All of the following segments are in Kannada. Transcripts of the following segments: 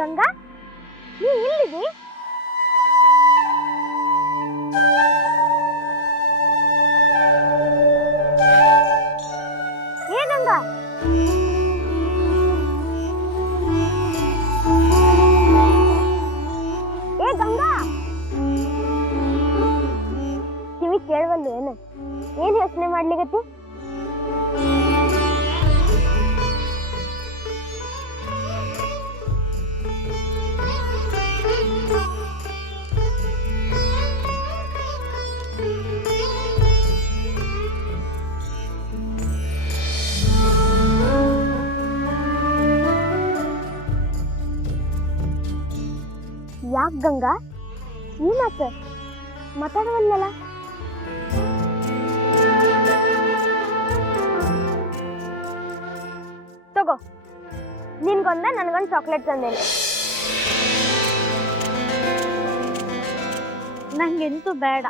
ಗಂಗಾ, ನೀ ಇಲ್ಲಿದಿ? ಏ ಗಂಗಾ, ಏ ಗಂಗಾ, ಕಿವಿ ಕೇಳವಲ್ಲು ಏನು? ಏನ್ ಯೋಚನೆ ಮಾಡ್ಲಿಗತ್ತಿ? ಯಾಕೆ ಗಂಗಾ, ಏನಾತ? ಮಾತಾಡವಲ್ಲ. ತಗೋ, ನಿನ್ಗೊಂದ ನನಗೊಂದು ಚಾಕ್ಲೇಟ್ ತಂದೇನೆ. ನಂಗೆಂತೂ ಬೇಡ.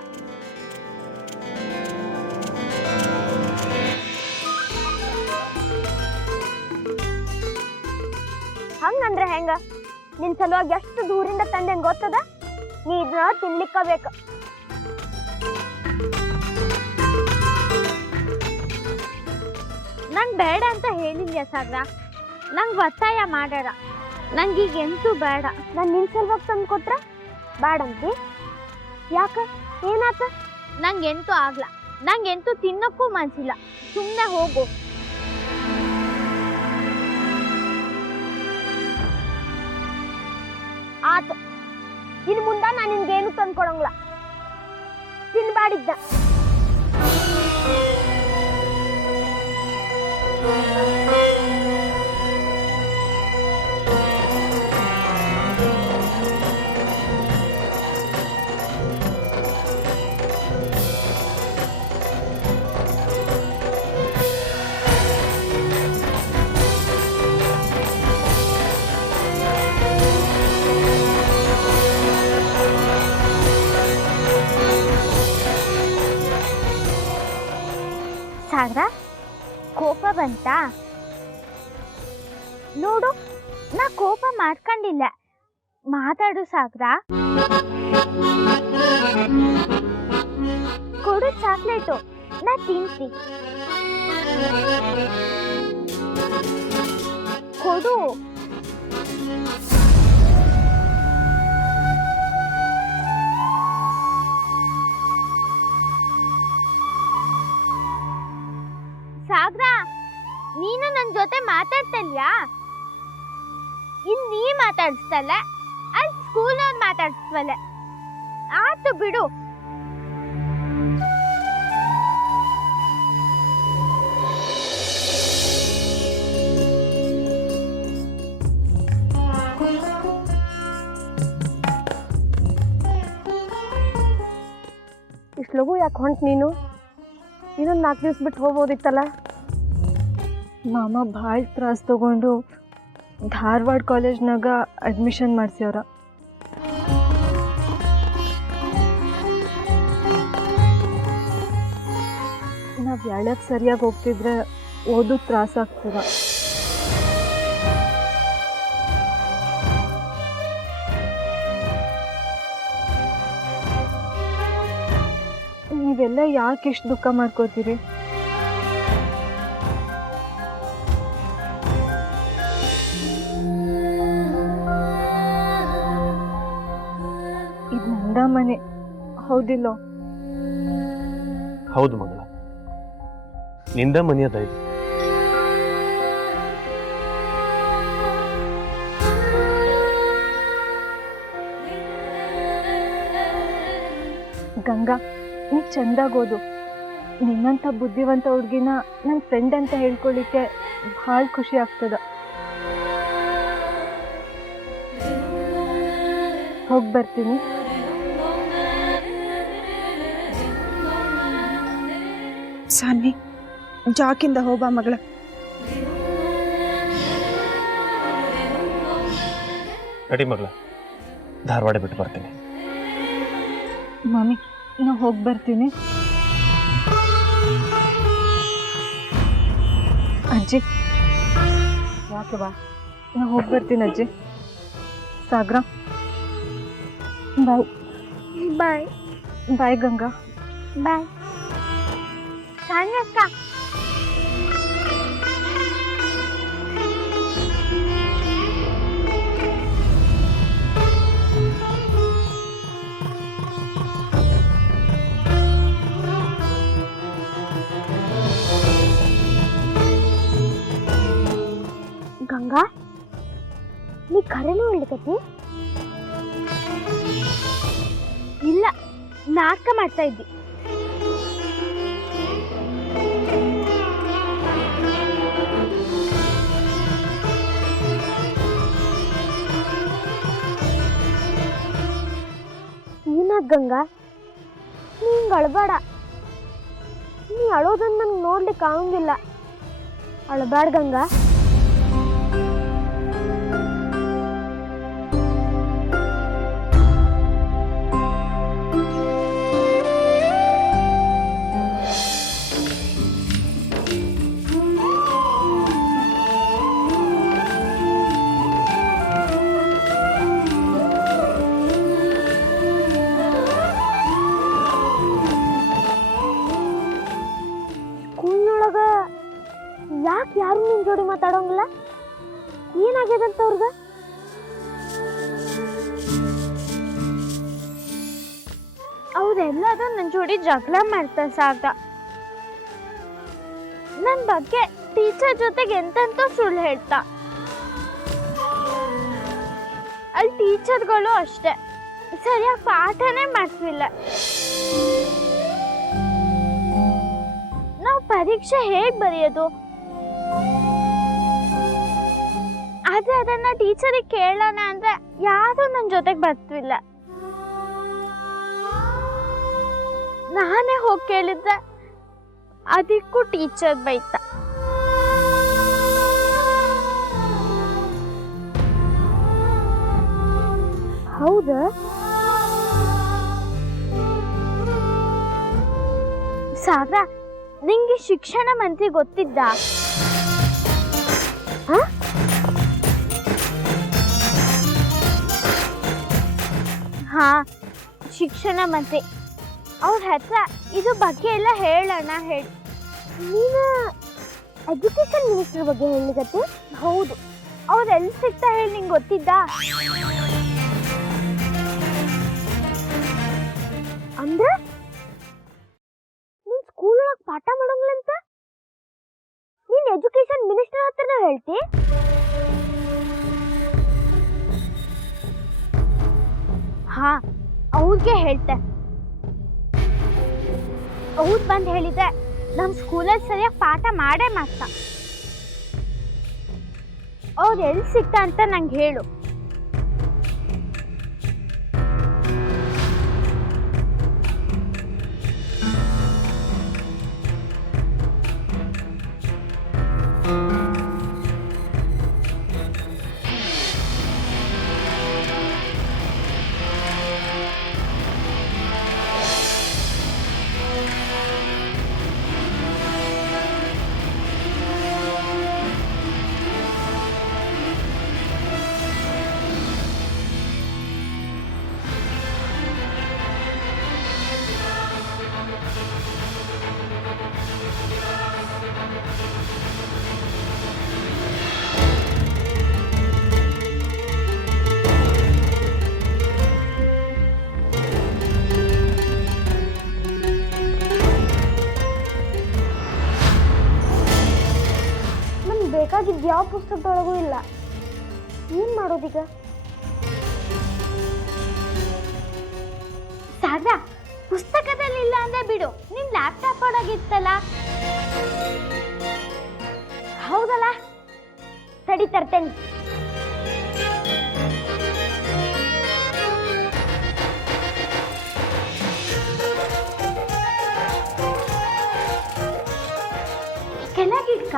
ಹಂಗಂದ್ರೆ ಹೆಂಗ? ನಿನ್ ಸಲುವಾಗಿ ಎಷ್ಟು ದೂರಿಂದ ತಂದೇನ್ ಗೊತ್ತದ? ನೀ ಇದನ್ನ ತಿನ್ಲಿಕ್ಕಬೇಕು. ನಂಗೆ ಬೇಡ ಅಂತ ಹೇಳಿದ್ಯಾ ಸಾಗ್ರ, ನಂಗೆ ಒತ್ತಾಯ ಮಾಡ್ಯಾರ. ನಂಗೀಗ ಎಂತೂ ಬೇಡ. ನಾನು ನಿನ್ ಸಲುವಾಗಿ ತಂದು ಕೊಟ್ರ ಬೇಡಂತಿ? ಯಾಕ, ಏನಾತ? ನಂಗೆಂತೂ ಆಗ್ಲ. ನಂಗೆಂತೂ ತಿನ್ನಕ್ಕೂ ಮನ್ಸಿಲ್ಲ. ಸುಮ್ಮನೆ ಹೋಗು. ಆತ, ಇನ್ನು ಮುಂದ ನಾನು ನಿನ್ಗೇನು ತಂದ್ಕೊಡಂಗಿಲ್ಲ. ತಿನ್ಬಾಡಿದ್ದ. ಸಾಗ್ರ, ಕೋಪ ಬಂತ ನೋಡು. ನಾ ಕೋಪ ಮಾಡ್ಕೊಂಡಿಲ್ಲ. ಮಾತಾಡು ಸಾಗ್ರ. ಕೊಡು ಚಾಕ್ಲೇಟು, ನಾ ತಿಂತಿ. ಕೊಡು. ಸಾಗ್ರ, ನೀನು ನನ್ನ ಜೊತೆ ಮಾತಾಡ್ತಲ್ಯಾ? ಇನ್ ನೀ ಮಾತಾಡಿಸ್ತಲ್ಲ, ಅಲ್ಲಿ ಸ್ಕೂಲವ್ರು ಮಾತಾಡಿಸ್ತವಲ್ಲ. ಆತು ಬಿಡು. ಇಷ್ಟು ಲಗು ಯಾಕೆ ಹೊಂಟ್ ನೀನು? ಇನ್ನೊಂದು 4 ದಿವ್ಸ ಬಿಟ್ಟು ಹೋಗ್ಬೋದಿತ್ತಲ್ಲ. ಮಾಮ ಭಾಳ ತ್ರಾಸ ತಗೊಂಡು ಧಾರವಾಡ ಕಾಲೇಜ್ನಾಗ ಅಡ್ಮಿಷನ್ ಮಾಡಿಸ್ಯವ್ರ. ನಾವು ಯಾಳ್ಯಾಕೆ ಸರಿಯಾಗಿ ಹೋಗ್ತಿದ್ರೆ ಓದೋದು ತ್ರಾಸ ಆಗ್ತದ. ನೀವೆಲ್ಲ ಯಾಕೆ ಇಷ್ಟು ದುಃಖ ಮಾಡ್ಕೋತೀರಿ? ಇದು ನಂದ ಮನೆ ಹೌದಿಲ್ಲೋ? ಹೌದು ಮಗಳ, ನಿಂದ ಮನೆಯದ ಇದು. ಗಂಗಾ, ನೀ ಚಂದಾಗೋದು. ನಿನ್ನಂಥ ಬುದ್ಧಿವಂತ ಹುಡುಗಿನ ನನ್ನ ಫ್ರೆಂಡ್ ಅಂತ ಹೇಳ್ಕೊಳ್ಳಿಕ್ಕೆ ಭಾಳ ಖುಷಿ ಆಗ್ತದ. ಹೋಗಿ ಬರ್ತೀನಿ. ಸಾನ್ವಿ, ಜಾಕಿಂದ ಹೋಗ ಮಗಳ. ನಡಿ ಮಗಳ, ಧಾರವಾಡ ಬಿಟ್ಟು ಬರ್ತೀನಿ. ಮಮ್ಮಿ ನಾ ಹೋಗಿ ಬರ್ತೀನಿ. ಅಜ್ಜಿ ಯಾಕೆ ಬಾ? ನಾ ಹೋಗಿ ಬರ್ತೀನಿ ಅಜ್ಜಿ. ಸಾಗರ ಬಾಯ್. ಬಾಯ್ ಬಾಯ್ ಗಂಗಾ. ಬಾಯ್ ಸಾನ್ಯಕ್ಕ. ಗಂಗಾ ನೀ ಖರೇನು ಹೇಳ್ಕತಿ? ಇಲ್ಲ, ನಾಟಕ ಮಾಡ್ತಾ ಇದ್ದಿ. ಏನಾದ್ ಗಂಗಾ, ನೀ ಹಿಂಗ ಅಳಬೇಡ. ನೀ ಅಳೋದನ್ನ ನಂಗೆ ನೋಡ್ಲಿಕ್ಕೆ ಆಗಂಗಿಲ್ಲ. ಅಳಬೇಡ ಗಂಗಾ. ಯಾಕೆ ಯಾರು ನಿನ್ ಜೋಡಿ ಮಾತಾಡೋಂಗಿಲ್ಲ? ಏನಾಗ್ಯದಂತ ಅವ್ರಗ? ಅವ್ರೆಲ್ಲರೂ ನನ್ನ ಜೋಡಿ ಜಗಳ ಮಾಡ್ತಾರೆ ಸಾಕ. ನನ್ನ ಬಗ್ಗೆ ಟೀಚರ್ ಜೊತೆಗೆ ಎಂತೆಂತ ಸುಳ್ಳು ಹೇಳ್ತಾ. ಅಲ್ಲಿ ಟೀಚರ್ಗಳು ಅಷ್ಟೇ ಸರಿಯಾಗಿ ಪಾಠನೇ ಮಾಡ್ತಿಲ್ಲ. ನಾವು ಪರೀಕ್ಷೆ ಹೇಗೆ ಬರೆಯೋದು? ಆದ್ರೆ ಅದನ್ನ ಟೀಚರಿಗೆ ಕೇಳೋಣ ಅಂದ್ರೆ ಯಾರು ನನ್ನ ಜೊತೆಗೆ ಬರ್ತಿಲ್ಲ. ನಾನೇ ಹೋಗಿ ಕೇಳಿದ್ರೆ ಅದಕ್ಕೂ ಟೀಚರ್ ಬೈತ. ಹೌದಾ? ಸಾಗರ, ನಿಂಗೆ ಶಿಕ್ಷಣ ಮಂತ್ರಿ ಗೊತ್ತಿದ್ದ? ಹಾ, ಶಿಕ್ಷಣ ಮಂತ್ರಿ. ಅವ್ರ ಹತ್ರ ಇದು ಬಗ್ಗೆ ಎಲ್ಲ ಹೇಳೋಣ ಹೇಳಿ. ನೀನು ಎಜುಕೇಶನ್ ಮಿನಿಸ್ಟರ್ ಬಗ್ಗೆ ಹೇಳಿಗತ್ತೆ? ಹೌದು. ಅವ್ರು ಎಲ್ಲಿ ಸಿಗ್ತಾ ಹೇಳಿ ನಿಂಗೆ ಗೊತ್ತಿದ್ದ? ಅಂದ್ರೆ ನೀನ್ ಸ್ಕೂಲ್ ಒಳಗೆ ಪಾಠ ಮಾಡೋಂಗಿಲ್ಲಂತ ನೀನ್ ಎಜುಕೇಶನ್ ಮಿನಿಸ್ಟರ್ ಹತ್ರನ ಹೇಳ್ತಿ? ಹಾ, ಅವ್ರಿಗೆ ಹೇಳ್ತೆ. ಅವ್ರು ಬಂದು ಹೇಳಿದ್ರೆ ನಮ್ಮ ಸ್ಕೂಲಲ್ಲಿ ಸರಿಯಾಗಿ ಪಾಠ ಮಾಡೇ ಮಾಡ್ತಾ. ಅವ್ರು ಎಲ್ಲಿ ಸಿಗ್ತಾ ಅಂತ ನಂಗೆ ಹೇಳು. ಬೇಕಾಗಿದ್ದು ಯಾವ ಪುಸ್ತಕದೊಳಗೂ ಇಲ್ಲ. ಏನ್ ಮಾಡೋದೀಗ? ಸಾಗರ, ಪುಸ್ತಕದಲ್ಲಿ ಇಲ್ಲ ಅಂದ್ರೆ ಬಿಡು, ನಿನ್ ಲ್ಯಾಪ್ಟಾಪ್ ಒಳಗಿತ್ತಲ್ಲ. ಹೌದಲ್ಲ, ತಡಿ ತರ್ತೇನೆ. ಕೆಳಗಿಡ್ಕ.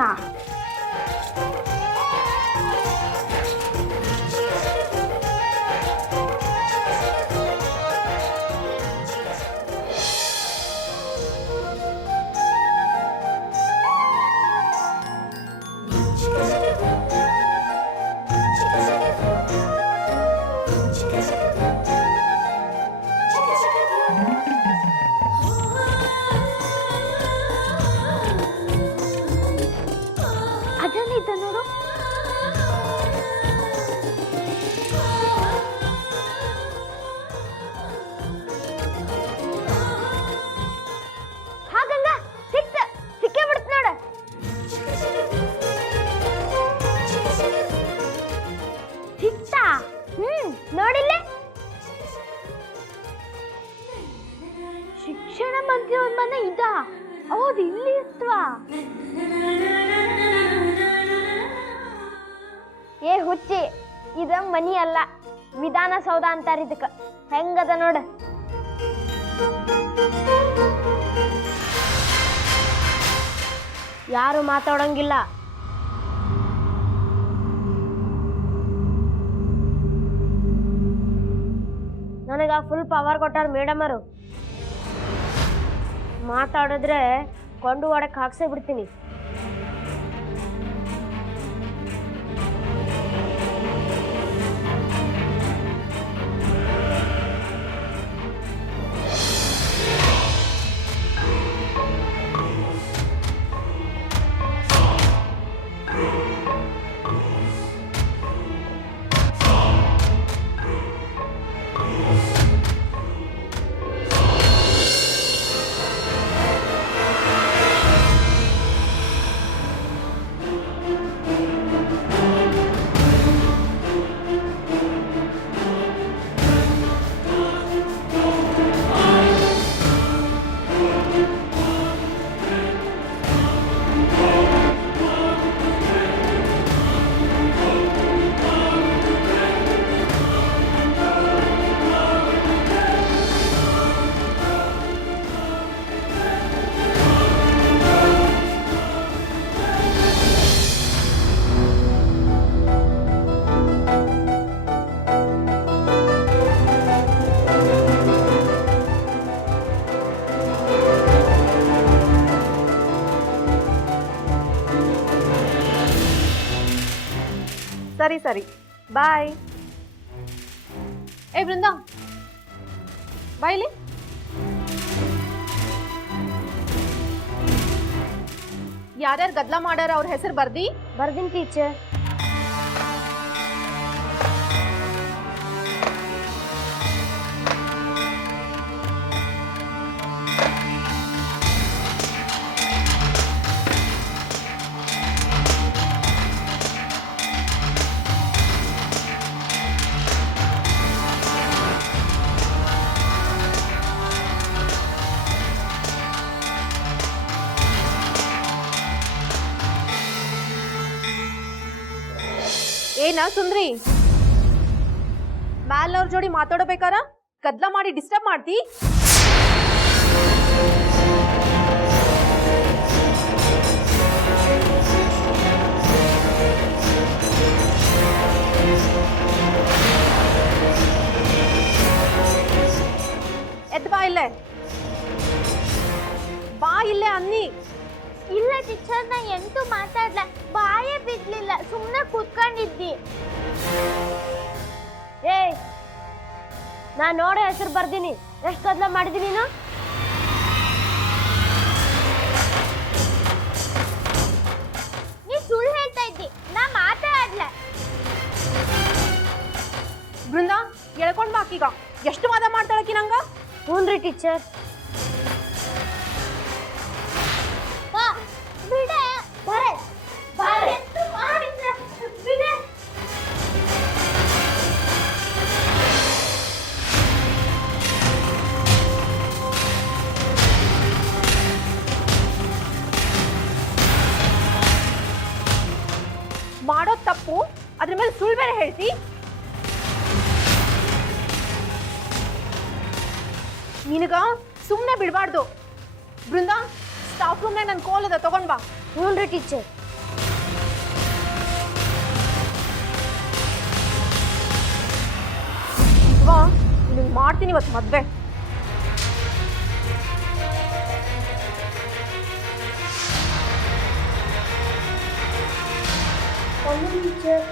ಮನಿನ ಇದ ಹೌದು ಇಲ್ಲಿ ಇರ್ತವಾ ಏ ಹುಚ್ಚಿ ಇದ ಮನಿ ಅಲ್ಲ ವಿಧಾನಸೌಧ ಅಂತಾರ ಇದಕ್ಕ ಹೆಂಗದ ನೋಡ ಯಾರು ಮಾತಾಡಂಗಿಲ್ಲ ನನಗ ಫುಲ್ ಪವರ್ ಕೊಟ್ಟಾರ ಮೇಡಮರು ಮಾತಾಡಿದ್ರೆ ಕೊಂಡು ಹೊಡಕ್ ಹಾಕ್ಸೇ ಬಿಡ್ತೀನಿ ಸರಿ ಸರಿ ಬಾಯ್. ಏ ಬೃಂದ ಬಾಯ್ಲಿ. ಯಾರ್ಯಾರು ಗದ್ಲ ಮಾಡ್ಯಾರ ಅವ್ರ ಹೆಸರು ಬರ್ದಿ? ಬರ್ದಿನ್ ಟೀಚರ್. ಏನ ಸುಂದ್ರಿ ಮ್ಯಾಲ್ನವ್ರ ಜೋಡಿ ಮಾತಾಡಬೇಕಾರ ಗದ್ಲ ಮಾಡಿ ಡಿಸ್ಟರ್ಬ್ ಮಾಡ್ತಿ? ಎದ್ ಬಾ ಇಲ್ಲೇ, ಬಾ ಇಲ್ಲೇ ಅನ್ನಿ. ಇಲ್ಲ ಟೀಚರ್ ನಾ ಎಂತೂ ಮಾತಾಡ್ಲ, ಬಾಯೇ ಬಿಡ್ಲಿಲ್ಲ, ಸುಮ್ಮನೆ ಕೂತ್ಕೊಂಡಿದ್ದಿ. ಏ ನಾ ನೋಡ ಹೆಸರು ಬರ್ದೀನಿ, ಎಷ್ಟು ಗದ್ಲ ಮಾಡಿದೀನಿ ನೀನು? ನೀ ಸುಳ್ಳು ಹೇಳ್ತಾ ಇದ್ದಿ, ನಾ ಮಾತಾಡ್ಲ. ಬೃಂದ ಎಳ್ಕೊಂಡ್ ಬಾಕೀಗ, ಎಷ್ಟು ವಾದ ಮಾಡ್ತಾಳಕಿ ನಂಗ? ಹ್ಞೂನ್ರಿ ಟೀಚರ್. ಬಿಡೆ ಭರತ್, ಭರತ್ ಮಾಡಿದ್ರೆ ಬಿಡೆ. ಮಾಡೋ ತಪ್ಪು ಅದ್ರ ಮೇಲೆ ಸುಳ್ಳು ಬೇರೆ ಹೇಳ್ತಿ? ನಿನಗ ಸುಮ್ಮನೆ ಬಿಡಬಾರ್ದು. ಬೃಂದ ಸ್ಟಾಫ್ ರೂಮ್ನಾಗ ನನ್ನ ಕಾಲ್ ಅದ, ತಗೊಂಡ್ ಬಾ. ಹ್ಞೂನ್ರಿ ಟೀಚರ್. ನಿನಗೆ ಮಾಡ್ತೀನಿ ಇವತ್ತು ಮದ್ವೆ. ಟೀಚರ್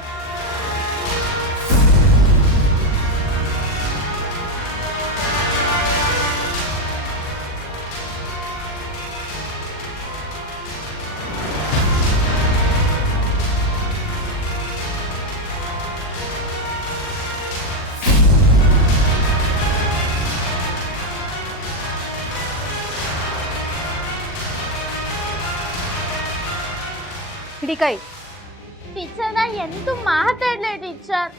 ಹಿಡಿ ಕೈ. ಟೀಚರ್ ನಾ ಎಂತೂ ಮಾತಾಡ್ಲ ಟೀಚರ್.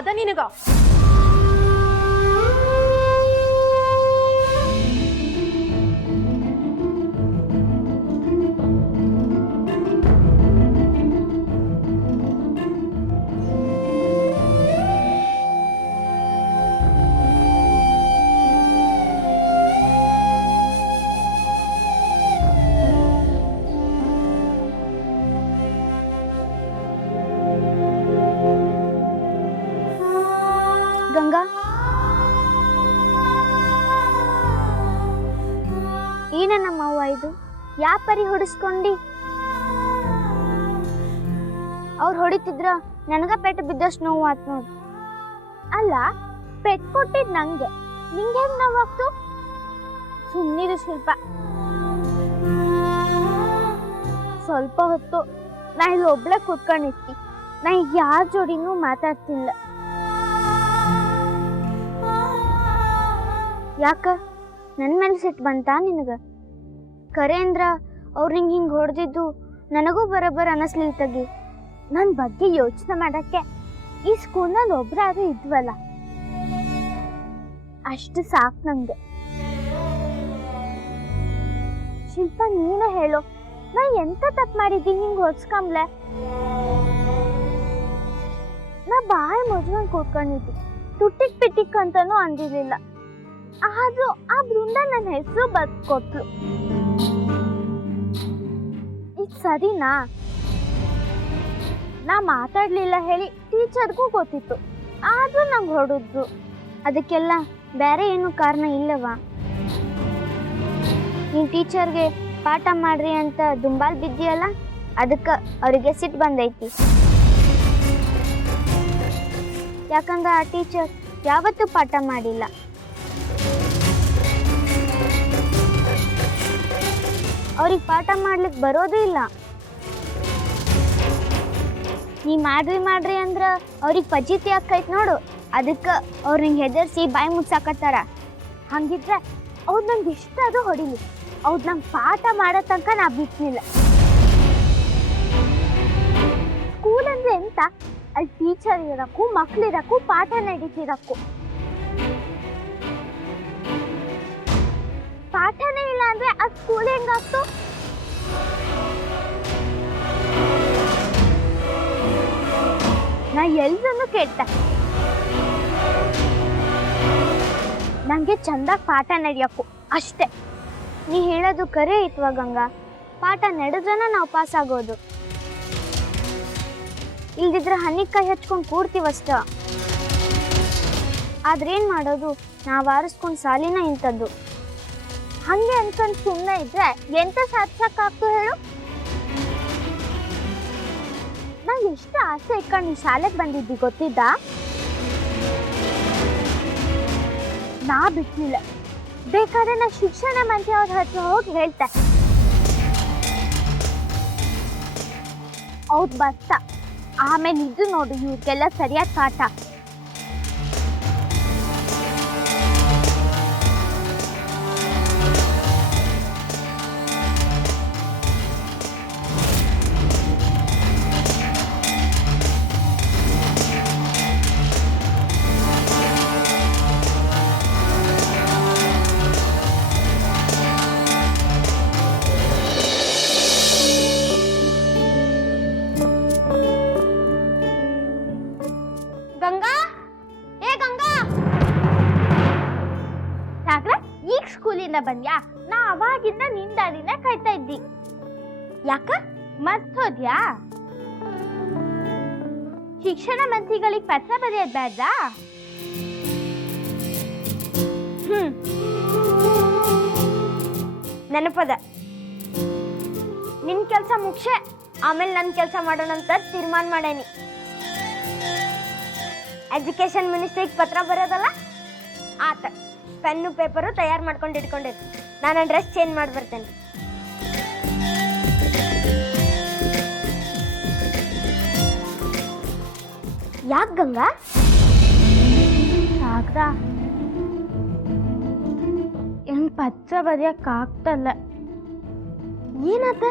ಅದ ನಿನಗ ಗಂಗಾ, ಏನ ನಮ್ಮವ್ವ ಇದು? ಯಾ ಪರಿ ಹೊಡಿಸ್ಕೊಂಡಿ? ಅವ್ರು ಹೊಡಿತಿದ್ರ ನನಗ ಪೆಟ್ಟು ಬಿದ್ದಷ್ಟು ನೋವು ಆತ್ ನೋಡು. ಅಲ್ಲ, ಪೆಟ್ಟು ಕೊಟ್ಟಿದ್ ನಂಗೆ, ನಿಂಗೆ ಹೆಂಗ್ ನೋವಾಗ್ತು? ಸುಮ್ಮನಿರು ಶಿಲ್ಪ. ಸ್ವಲ್ಪ ಹೊತ್ತು ನಾ ಇಲ್ಲಿ ಒಬ್ಳೆ ಕೂತ್ಕೊಂಡಿರ್ತಿ. ನಾ ಈಗ ಯಾರ ಜೋಡಿನೂ ಮಾತಾಡ್ತಿಲ್ಲ. ಯಾಕ ನನ್ನ ಮೇಲೆ ಸಿಟ್ಟು ಬಂತಾ ನಿನಗ? ಕರೆ ಅಂದ್ರ ಅವ್ರು ನಿಂಗೆ ಹಿಂಗೆ ಹೊಡೆದಿದ್ದು ನನಗೂ ಬರೋಬ್ಬರ ಅನ್ನಿಸ್ಲಿಲ್ಲ ತಗಿ. ನನ್ನ ಬಗ್ಗೆ ಯೋಚನೆ ಮಾಡಕ್ಕೆ ಈ ಸ್ಕೂಲ್ನಲ್ಲಿ ಒಬ್ರಾದ್ರೂ ಇದ್ವಲ್ಲ, ಅಷ್ಟು ಸಾಕು ನಂಗೆ. ಶಿಲ್ಪ, ನೀನೇ ಹೇಳು, ನಾ ಎಂತ ತಪ್ಪು ಮಾಡಿದ್ದಿ ಹಿಂಗೆ ಹೊಡ್ಸ್ಕೊಂಬ್ಲೆ? ನಾ ಬಾಯಿ ಮುಚ್ಕೊಂಡು ಕೂತ್ಕೊಂಡಿದ್ದಿ, ತುಟ್ಟಿಕ್ ಪಿಟ್ಟಿಕ್ ಅಂತಾನೂ ಅಂದಿರ್ಲಿಲ್ಲ. ಆದ್ರೂ ಆ ಬೃಂದ ನನ್ನ ಹೆಸರು ಬರ್ಕೊಟ್ಲು. ಇದು ಸರಿನಾ? ನಾ ಮಾತಾಡ್ಲಿಲ್ಲ ಹೇಳಿ ಟೀಚರ್ಗೂ ಗೊತ್ತಿತ್ತು, ಆದ್ರೂ ನಂಗೆ ಹೊಡೆದ್ರು. ಅದಕ್ಕೆಲ್ಲ ಬೇರೆ ಏನು ಕಾರಣ ಇಲ್ಲವಾ? ನೀನ್ ಟೀಚರ್ಗೆ ಪಾಠ ಮಾಡ್ರಿ ಅಂತ ದುಂಬಾಲ್ ಬಿದ್ದಿಯಲ್ಲ, ಅದಕ್ಕೆ ಅವರಿಗೆ ಸಿಟ್ಟು ಬಂದೈತಿ. ಯಾಕಂದ್ರೆ ಆ ಟೀಚರ್ ಯಾವತ್ತೂ ಪಾಠ ಮಾಡಿಲ್ಲ. ಅವ್ರಿಗೆ ಪಾಠ ಮಾಡ್ಲಿಕ್ಕೆ ಬರೋದು ಇಲ್ಲ. ನೀ ಮಾಡ್ರಿ ಅಂದ್ರ ಅವ್ರಿಗೆ ಪಜಿತಿ ಆಕೈತ್ ನೋಡು, ಅದಕ್ಕೆ ಅವ್ರು ನಿಂಗೆ ಹೆದರ್ಸಿ ಬಾಯಿ ಮುಚ್ಚಾಕತ್ತಾರ. ಹಂಗಿದ್ರೆ ಅವ್ರು ನಂಗೆ ಇಷ್ಟ ಅದು ಹೊಡಿಲಿ, ಅವ್ರು ನಂಗೆ ಪಾಠ ಮಾಡೋ ತನಕ ನಾ ಬಿಟ್ಟಿಲ್ಲ. ಸ್ಕೂಲ್ ಅಂದ್ರೆ ಎಂತ? ಅಲ್ಲಿ ಟೀಚರ್ ಇರಕ್ಕೂ, ಮಕ್ಳಿರಕ್ಕೂ, ಪಾಠ ನಡೀತಿರಕ್ಕೂ. ಪಾಠನೇ ಇಲ್ಲ ಅಂದ್ರೆ ಆ ಸ್ಕೂಲ್ ಹೆಂಗಾಗ್ತು? ನಾ ಎಲ್ರನ್ನೂ ಕೇಳ್ತೆ, ನಂಗೆ ಚಂದಾಗಿ ಪಾಠ ನಡೆಯಕ್ಕೂ ಅಷ್ಟೇ. ನೀ ಹೇಳೋದು ಕರೆ ಐತ್ವ ಗಂಗಾ? ಪಾಠ ನಡೆದ್ರನ ನಾವು ಪಾಸ್ ಆಗೋದು, ಇಲ್ದಿದ್ರೆ ಹನಿಗ್ ಕೈ ಹಚ್ಕೊಂಡು ಕೂಡ್ತೀವಷ್ಟ. ಆದ್ರೇನ್ ಮಾಡೋದು? ನಾವು ಆರಿಸ್ಕೊಂಡು ಸಾಲಿನ ಇಂಥದ್ದು. ಹಂಗೆ ಅನ್ಕೊಂಡು ಸುಮ್ಮನೆ ಇದ್ರೆ ಎಂತ ಸಾಧಿಸಕ್ಕಾಗ್ತು ಹೇಳು? ನಾ ಎಷ್ಟು ಆಸೆ ಇಟ್ಕೊಂಡು ನೀ ಶಾಲೆಗೆ ಬಂದಿದ್ದಿ ಗೊತ್ತಿದ್ದ? ನಾ ಬಿಟ್ಟಿಲ್ಲ. ಬೇಕಾದ್ರೆ ನಾ ಶಿಕ್ಷಣ ಮಂತ್ರಿ ಅವ್ರ ಹತ್ರ ಹೋಗಿ ಹೇಳ್ತೆ. ಹೌದು ಬರ್ತಾ, ಆಮೇಲೆ ಇದು ನೋಡು ಇವ್ರಿಗೆಲ್ಲ ಸರಿಯಾದ ಪಾಠ. ಗಂಗಾ, ಏ ಗಂಗಾ, ಸಾಕ್ರ ಈಗ ಸ್ಕೂಲಿಂದ ಬಂದ್ಯಾ? ನಾ ಅವಾಗಿಂದ ನಿನ್ ದಾರಿನ ಕಾಯ್ತಾ ಇದ್ದಿ. ಯಾಕ ಮರ್ತೋದ್ಯಾ? ಶಿಕ್ಷಣ ಮಂತ್ರಿಗಳಿಗೆ ಪತ್ರ ಬರೆಯೋದ್ ಬೇಡ? ನೆನಪದ. ನಿನ್ ಕೆಲ್ಸ ಮುಖ್ಯ, ಆಮೇಲೆ ನನ್ನ ಕೆಲಸ ಮಾಡೋಣ ಅಂತ ತೀರ್ಮಾನ ಮಾಡೇನಿ. ಎಜುಕೇಶನ್ ಮಿನಿಸ್ಟ್ರಿಗೆ ಪತ್ರ ಬರೋದಲ್ಲ ಆತ. ಪೆನ್ನು ಪೇಪರು ತಯಾರು ಮಾಡ್ಕೊಂಡು ಇಟ್ಕೊಂಡಿರ್ತೀನಿ. ನಾನು ಡ್ರೆಸ್ ಚೇಂಜ್ ಮಾಡಿ ಬರ್ತೇನೆ. ಯಾಕೆ ಗಂಗಾ? ಸಾಕ್ದ ಏನ್ ಪತ್ರ ಬರೆಯಕ್ಕಾಗ್ತಲ್ಲ. ಏನಾತ?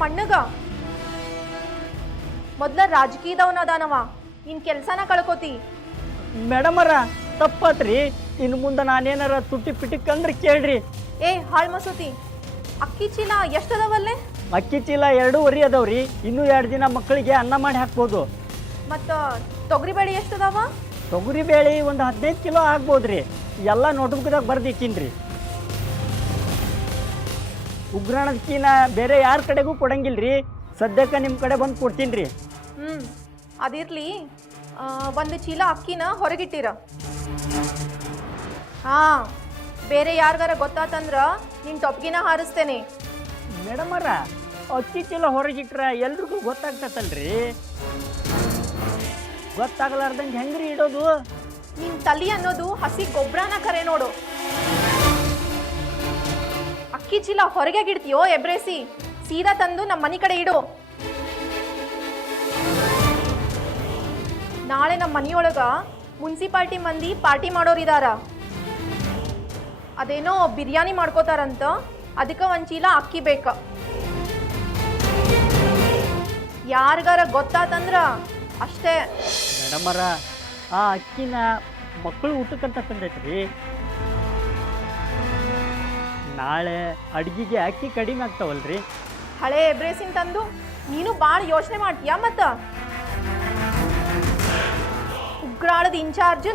ನಮ್ಮ ಅಣ್ಣಗ ಮೊದ್ಲ ರಾಜಕೀಯದವನ ಅದಾನವ ನಿನ್ ಕೆಲ್ಸನ ಕಳ್ಕೋತಿ. ಮೇಡಮರ ತಪ್ಪತ್ರಿ, ಇನ್ನು ಮುಂದೆ ನಾನೇನಾರ ತುಟ್ಟಿ ಪಿಟಿಕ್ ಕೇಳ್ರಿ. ಏ ಹಾಳ್ ಮಸೂತಿ, ಅಕ್ಕಿ ಚೀಲ ಎಷ್ಟದವಲ್ಲೇ? ಅಕ್ಕಿ ಚೀಲ 2.5 ಅದಾವ್ರಿ. ಇನ್ನೂ 2 ದಿನ ಮಕ್ಕಳಿಗೆ ಅನ್ನ ಮಾಡಿ ಹಾಕ್ಬೋದು. ಮತ್ತು ತೊಗರಿಬೇಳೆ ಎಷ್ಟದಾವ? ತೊಗರಿ ಬೇಳೆ ಒಂದು 15 ಕಿಲೋ ಆಗ್ಬೋದ್ರಿ. ಎಲ್ಲ ನೋಟ್ಬುಕ್ದಾಗ ಬರ್ದಿಕ್ಕಿನ್ರಿ. ಉಗ್ರಾಣದಕ್ಕಿನ ಬೇರೆ ಯಾರ ಕಡೆಗೂ ಕೊಡಂಗಿಲ್ರಿ. ಸದ್ಯಕ್ಕೆ ನಿಮ್ಮ ಕಡೆ ಬಂದು ಕೊಡ್ತೀನಿ ರೀ. ಅದಿರ್ಲಿ, ಒಂದು ಚೀಲ ಅಕ್ಕಿನ ಹೊರಗಿಟ್ಟಿರ. ಹಾಂ, ಬೇರೆ ಯಾರಿಗಾರ ಗೊತ್ತಾತಂದ್ರ ನಿನ್ನ ಟೊಪ್ಗಿನ ಹಾರಿಸ್ತೇನೆ. ಮೇಡಮರ ಅಕ್ಕಿ ಚೀಲ ಹೊರಗಿಟ್ರ ಎಲ್ರಿಗೂ ಗೊತ್ತಾಗ್ತತಲ್ರಿ. ಗೊತ್ತಾಗಲಾರ್ದಂಗೆ ಹೆಂಗ್ರಿ ಇಡೋದು? ನಿನ್ನ ತಲಿ ಅನ್ನೋದು ಹಸಿ ಗೊಬ್ಬರನ ಕರೆ ನೋಡು. ಅಕ್ಕಿ ಚೀಲ ಹೊರಗೆ ಗಿಡ್ತೀಯೋ ಎಬ್ರೇಸಿ ಸೀದಾ ತಂದು ನಮ್ಮ ಮನೆ ಕಡೆ ಇಡು. ನಾಳೆ ನಮ್ಮ ಮನೆಯೊಳಗ ಮುನ್ಸಿಪಾಲ್ಟಿ ಮಂದಿ ಪಾರ್ಟಿ ಮಾಡೋರಿದಾರ. ಅದೇನೋ ಬಿರಿಯಾನಿ ಮಾಡ್ಕೋತಾರಂತ, ಅದಕ್ಕೆ ಒಂದು ಚೀಲ ಅಕ್ಕಿ ಬೇಕ. ಯಾರಿಗಾರ ಗೊತ್ತಾತಂದ್ರ ಅಷ್ಟೇ. ಮೇಡಮರ ಆ ಅಕ್ಕಿನ ಮಕ್ಕಳು ಊಟಕ್ಕಂತ ತಂದೈತ್ರಿ. ನಾಳೆ ಅಡ್ಗಿಗೆ ಅಕ್ಕಿ ಕಡಿಮೆ ಆಗ್ತಾವಲ್ರಿ. ಹಳೆ ಎಬ್ರೇಸಿನ್ ತಂದು ನೀನು ಭಾಳ ಯೋಚನೆ ಮಾಡ್ತೀಯ. ಮತ್ತ ಉಗ್ರಾಳದ ಇನ್ಚಾರ್ಜ್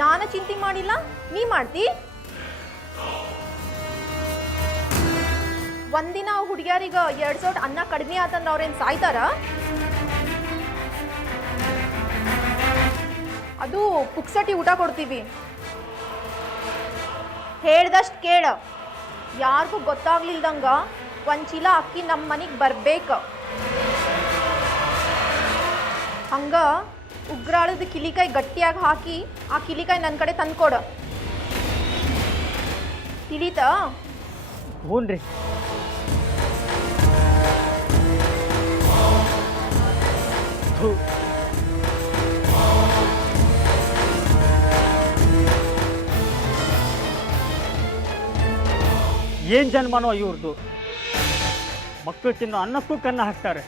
ನಾನು ಚಿಂತೆ ಮಾಡಿಲ್ಲ, ನೀ ಮಾಡ್ತಿ. ಒಂದಿನ ಹುಡುಗಿಯರಿಗೆ 2 ಸೌಟ್ ಅನ್ನ ಕಡಿಮೆ ಆತಂದ್ರೆ ಅವ್ರೇನು ಸಾಯ್ತಾರ? ಅದು ಪುಕ್ಸಟಿ ಊಟ ಕೊಡ್ತೀವಿ. ಹೇಳ್ದಷ್ಟು ಕೇಳ. ಯಾರಿಗೂ ಗೊತ್ತಾಗ್ಲಿಲ್ದಂಗ 1 ಚೀಲ ಅಕ್ಕಿ ನಮ್ಮ ಮನೆಗೆ ಬರ್ಬೇಕು. ಹಂಗ ಉಗ್ರಾಳದ ಕಿಲಿಕಾಯಿ ಗಟ್ಟಿಯಾಗಿ ಹಾಕಿ ಆ ಕಿಲಿಕಾಯಿ ನನ್ನ ಕಡೆ ತಂದ್ಕೊಡ. ತಿಳಿತಾ? ಹ್ಞೂ ರೀ. ಏನ್ ಜನ್ಮನೋ ಇವ್ರದ್ದು. ಮಕ್ಕಳು ತಿನ್ನೋ ಅನ್ನಕ್ಕೂ ಕನ್ನ ಹಾಕ್ತಾರೆ.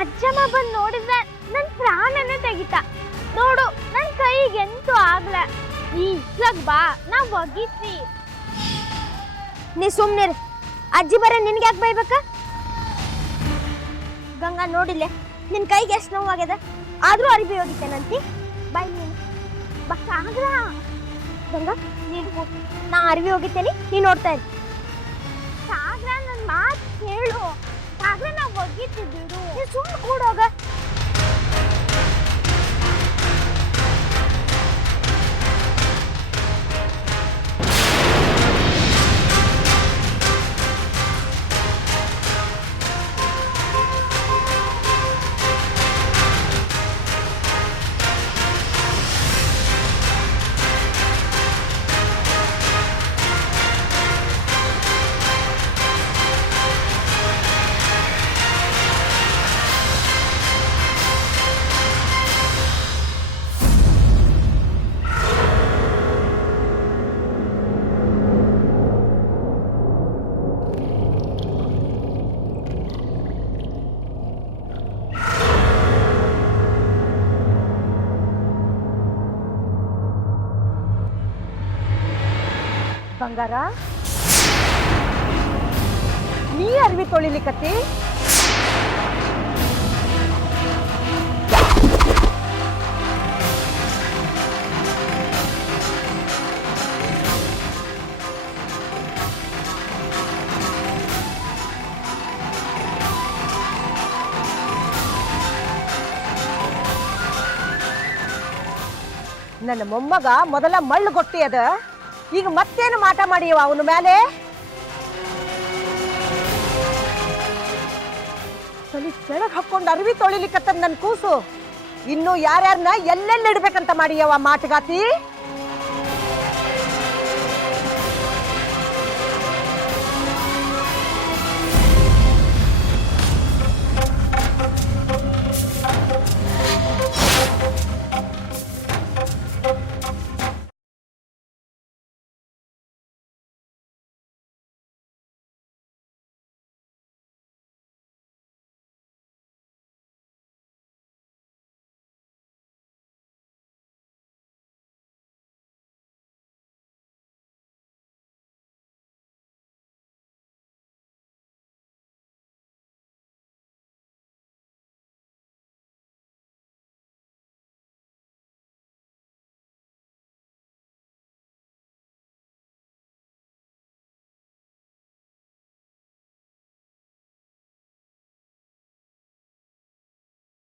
ಅಜ್ಜಮ್ಮ ಬಂದು ನೋಡಿದ್ರೆ ನನ್ನ ಪ್ರಾಣನೇ ತೆಗಿತ. ನೋಡು, ನನ್ನ ಕೈಗೆ ಎಂತೂ ಆಗ್ಲ. ಇಸ್ಲಾಗ್ ಬಾ, ನಾ ಒಗಿತ್ರಿ. ನೀ ಸುಮ್ಮನೆ ಅಜ್ಜಿ ಬರ, ನಿನ್ಗೆ ಯಾಕೆ ಬೈಬೇಕ? ಗಂಗಾ ನೋಡಿಲ್ಲ, ನಿನ್ನ ಕೈಗೆ ಎಷ್ಟು ನೋವಾಗ್ಯದ, ಆದ್ರೂ ಅರಿಬಿ ಹೋಗಿತ್ತೇನಂತಿ. ಬೈ ನೀನು ಬಸ್ಸಾಗ್ಲ. ಗಂಗಾ ನೀನು ನಾ ಅರಿವಿ ಹೋಗಿತ್ತೇನೆ, ನೀ ನೋಡ್ತಾ ಇರಿ. ಸಾಗ್ರ ನನ್ನ ಮಾತು ಹೇಳು. ಸಾಗ್ರ ನಾ ಒಗಿತಿದ್ದು, ನೀ ಸುಮ್ಮನೆ ಕೂಡೋಗ. ಬಂಗಾರ, ನೀ ಅರ್ವಿ ತೊಳಿಲಿಕತ್ತಿ? ನನ್ನ ಮೊಮ್ಮಗ ಮೊದಲ ಮಳ್ಳು ಕೊಟ್ಟಿ ಅದ, ಈಗ ಮತ್ತೇನು ಮಾಟ ಮಾಡಿಯವ ಅವನ ಮೇಲೆ? ತಲೆ ಕೆಳಗೆ ಹಾಕೊಂಡು ಅರಿವಿ ತೊಳಿಲಿಕ್ಕತ್ತ ನನ್ನ ಕೂಸು. ಇನ್ನು ಯಾರ್ಯಾರನ್ನ ಎಲ್ಲೆಲ್ಲಿ ಇಡ್ಬೇಕಂತ ಮಾಡಿಯವ ಮಾಟಗಾತಿ